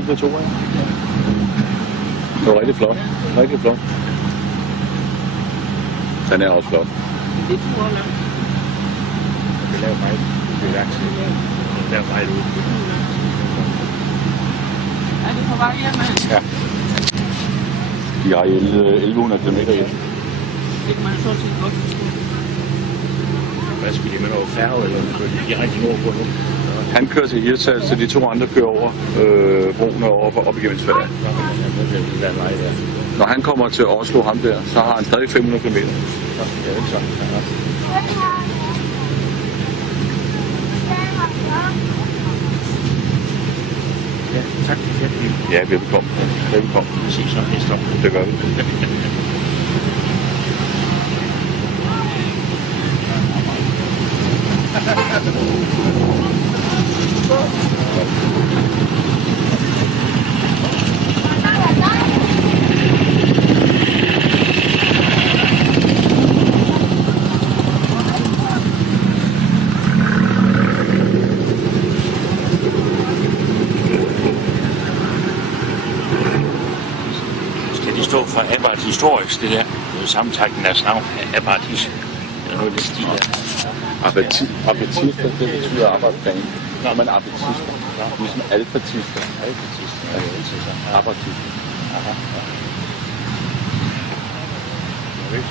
han blev 2 af. Det var rigtig flot. Rigtig flot. Den er også flot. Det er 2 år langt. Vi laver meget. Det er lang tid. Vi laver meget ud. Er det på vej hjem? Ja. De har 1100 km hjem. Det kan man så set godt forstå. Hvad skal de med noget færge, eller de er rigtig nordpå nu? Han kører til Hirtshals, så de 2 andre kører over broen og op igennem Sverige. Når han kommer til Oslo, ham der, så har han stadig 500 km. Ja, tak for fedt. Ja, velkommen. Velkommen. Vi ses så næste år. Det gør vi. Skal de stå for Abarth historisk, det der? Sammentrækken deres navn er Abarthis. Eller noget af det stil der. Abbatister, det betyder arbejdsfan. Når man er abbatister, ligesom alfatister. Abbatister. Aha. Jeg ved ikke,